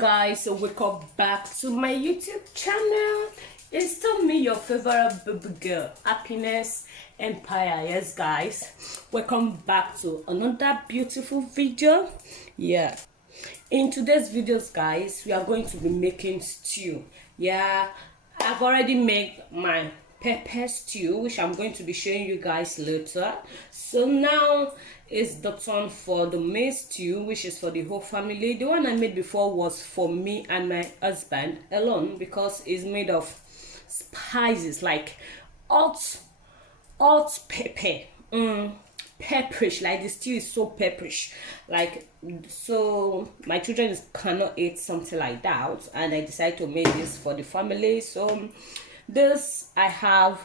guys, so welcome back to my YouTube channel. It's still me, your favorite baby girl, Happiness Empire. Yes guys, welcome back to another beautiful video. Yeah, in today's videos guys, we are going to be making stew. Yeah, I've already made my pepper stew, which I'm going to be showing you guys later. So now it's the turn for the maize stew, which is for the whole family. The one I made before was for me and my husband alone, because it's made of spices like hot pepper, pepperish. Like the stew is so pepperish, like, so my children cannot eat something like that, and I decided to make this for the family. So this, I have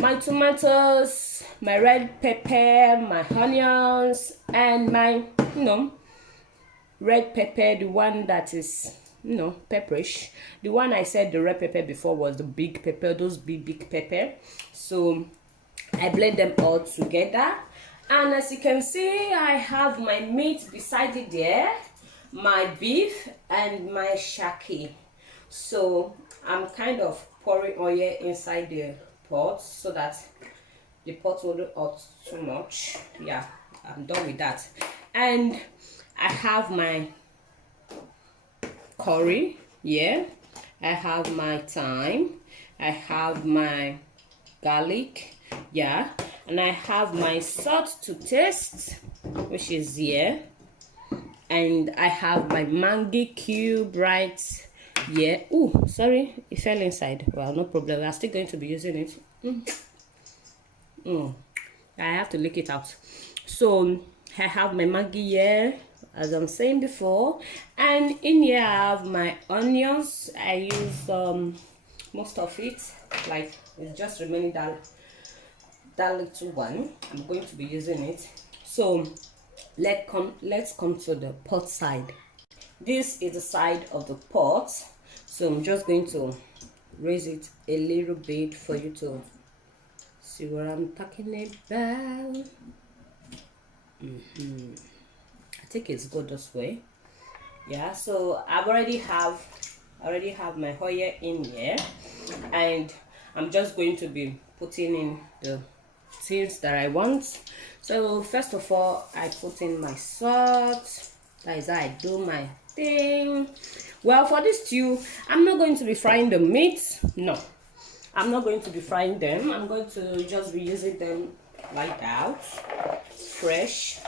my tomatoes, my red pepper, my onions, and my red pepper, the one that is pepperish. The one I said the red pepper before was the big pepper, those big pepper. So I blend them all together, and as you can see, I have my meat beside it there, my beef and my shaki. So I'm kind of pouring oil inside the pot so that the pot won't hot too much. Yeah, I'm done with that. And I have my curry, yeah, I have my thyme, I have my garlic, yeah, and I have my salt to taste, which is here, and I have my mango cube right here. Oh, sorry, it fell inside. Well, no problem, I'm still going to be using it. I have to lick it out. So I have my mango here, as I'm saying before, and in here I have my onions. I use most of it, like it's just remaining that little one. I'm going to be using it. So let's come to the pot side. This is the side of the pot, so I'm just going to raise it a little bit for you to see what I'm talking about. I think it's good this way. Yeah, so I already have my oil in here, and I'm just going to be putting in the things that I want. So first of all, I put in my salt. That is how I do my thing. Well, for this stew, I'm not going to be frying the meat. No, I'm not going to be frying them. I'm going to just be using them like that, fresh.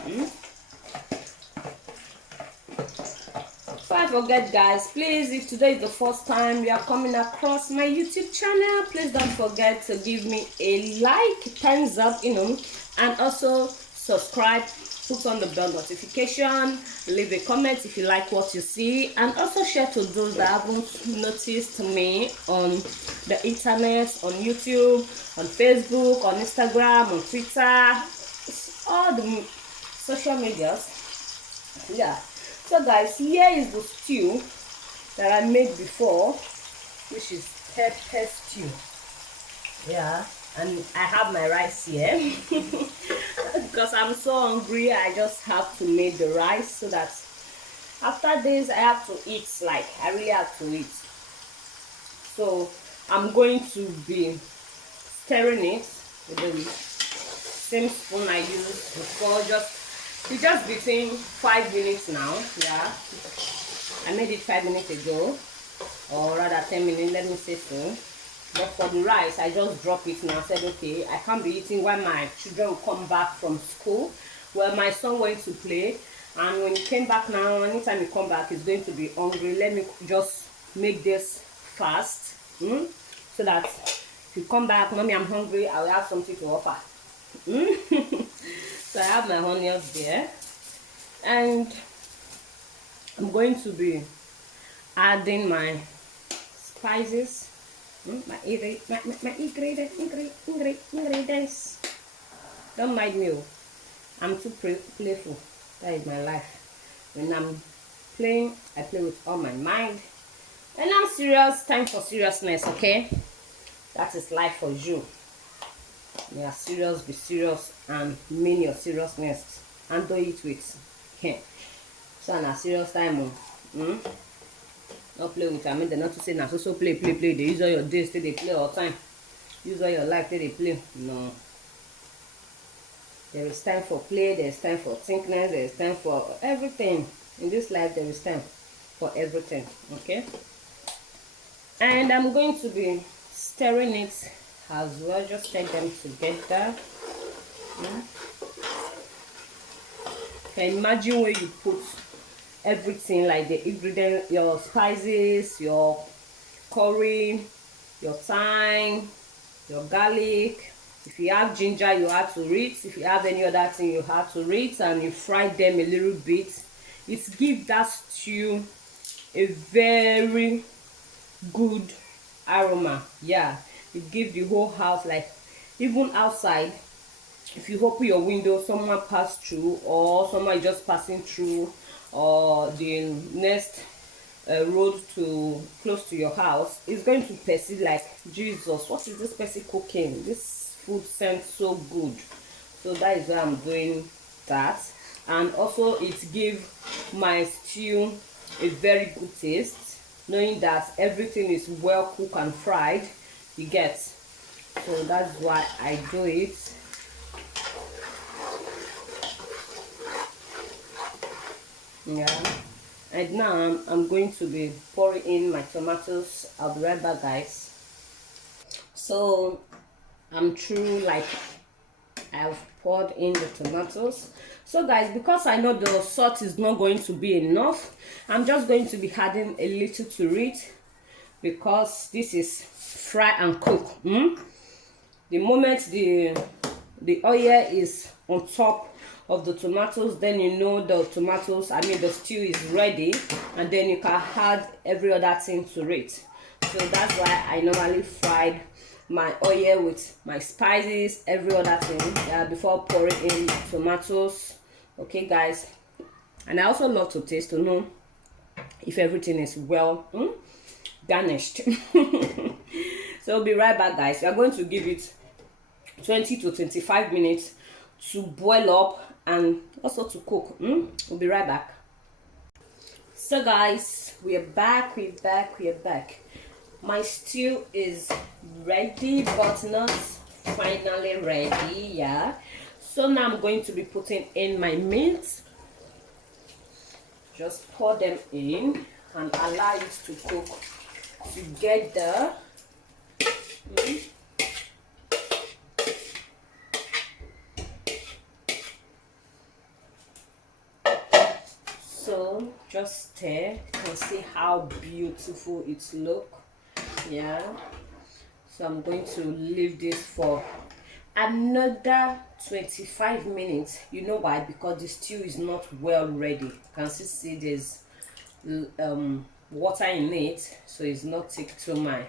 Before I forget guys, please, if today is the first time you are coming across my YouTube channel, please don't forget to give me a like, thumbs up, and also subscribe, put on the bell notification, leave a comment if you like what you see, and also share to those that haven't noticed me on the internet, on YouTube, on Facebook, on Instagram, on Twitter, all the social medias. Yeah. So guys, here is the stew that I made before, which is pepper stew. Yeah, and I have my rice here because I'm so hungry. I just have to make the rice so that after this I have to eat. Like, I really have to eat. So I'm going to be stirring it with the same spoon I used before. It's just between 5 minutes now. Yeah, I made it 5 minutes ago, or rather 10 minutes, let me say so. But for the rice, I just drop it now. I said, okay, I can't be eating while my children will come back from school. Well, my son went to play, and when he came back now, anytime he come back, he's going to be hungry. Let me just make this fast, so that if you come back, mommy, I'm hungry, I will have something to offer. So I have my onions there, and I'm going to be adding my spices, my ingredients. Don't mind me, I'm too playful. That is my life. When I'm playing, I play with all my mind. When I'm serious, time for seriousness, okay? That is life for you. You are serious, be serious, and mean your seriousness, and do it with so on a serious time. Not play with it. I mean, they're not to say now. So play. They use all your days till they play all time. Use all your life till they play. No. There is time for play. There is time for thinkness. There is time for everything in this life. There is time for everything. Okay. And I'm going to be stirring it as well. Just take them together. Can imagine where you put everything, like the ingredients, your spices, your curry, your thyme, your garlic. If you have ginger, you have to read. If you have any other thing, you have to read, and you fry them a little bit. It gives that stew a very good aroma. Yeah, it gives the whole house, like even outside, if you open your window, someone passed through, or someone is just passing through, or the next road to close to your house, is going to perceive like, Jesus, what is this person cooking? This food sounds so good. So that is why I'm doing that. And also it gives my stew a very good taste, knowing that everything is well cooked and fried. You get. So that's why I do it. Yeah. And now I'm going to be pouring in my tomatoes. I'll be right back, guys. So I'm through, like I've poured in the tomatoes. So guys, because I know the salt is not going to be enough, I'm just going to be adding a little to it, because this is fry and cook. The moment the oil is on top of the tomatoes, then you know the tomatoes, I mean the stew is ready, and then you can add every other thing to it. So that's why I normally fried my oil with my spices, every other thing, before pouring in tomatoes. Okay guys, and I also love to taste to know if everything is well garnished. So I'll be right back, guys. We are going to give it 20 to 25 minutes to boil up and also to cook. We'll be right back. So guys, we are back. My stew is ready, but not finally ready. Yeah, so now I'm going to be putting in my meat. Just pour them in and allow it to cook together. So just stir. You can see how beautiful it looks. Yeah, so I'm going to leave this for another 25 minutes. You know why? Because the stew is not well ready. You can see there's water in it, so it's not take to my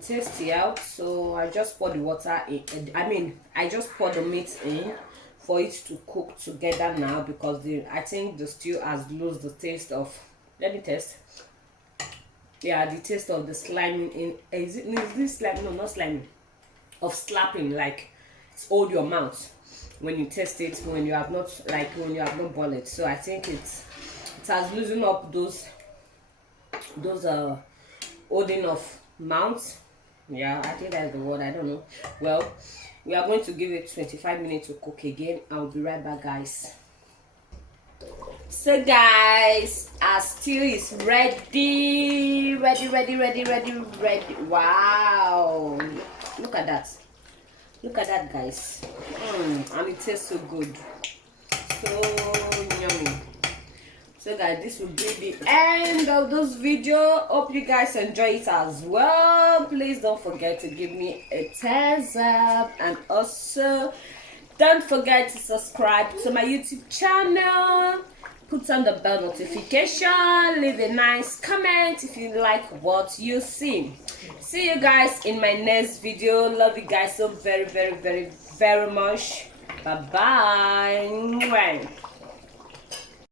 tasty out. So I just pour the water in. I just pour the meat in for it to cook together now, because I think the stew has lost the taste of, let me test. Yeah, the taste of the slime in, is this slime? No, not slime, of slapping, like it's hold your mouth when you taste it, when you have not boiled it. So I think it has loosened up those holding of mouth. Yeah, I think that's the word. I don't know. Well, we are going to give it 25 minutes to cook again. I'll be right back, guys. So guys, our stew is ready. Wow, look at that, guys. And it tastes so good, so yummy. So guys, this will be the end of this video. Hope you guys enjoy it as well. Please don't forget to give me a thumbs up, and also don't forget to subscribe to my YouTube channel. Put on the bell notification. Leave a nice comment if you like what you see. See you guys in my next video. Love you guys so very much. Bye bye.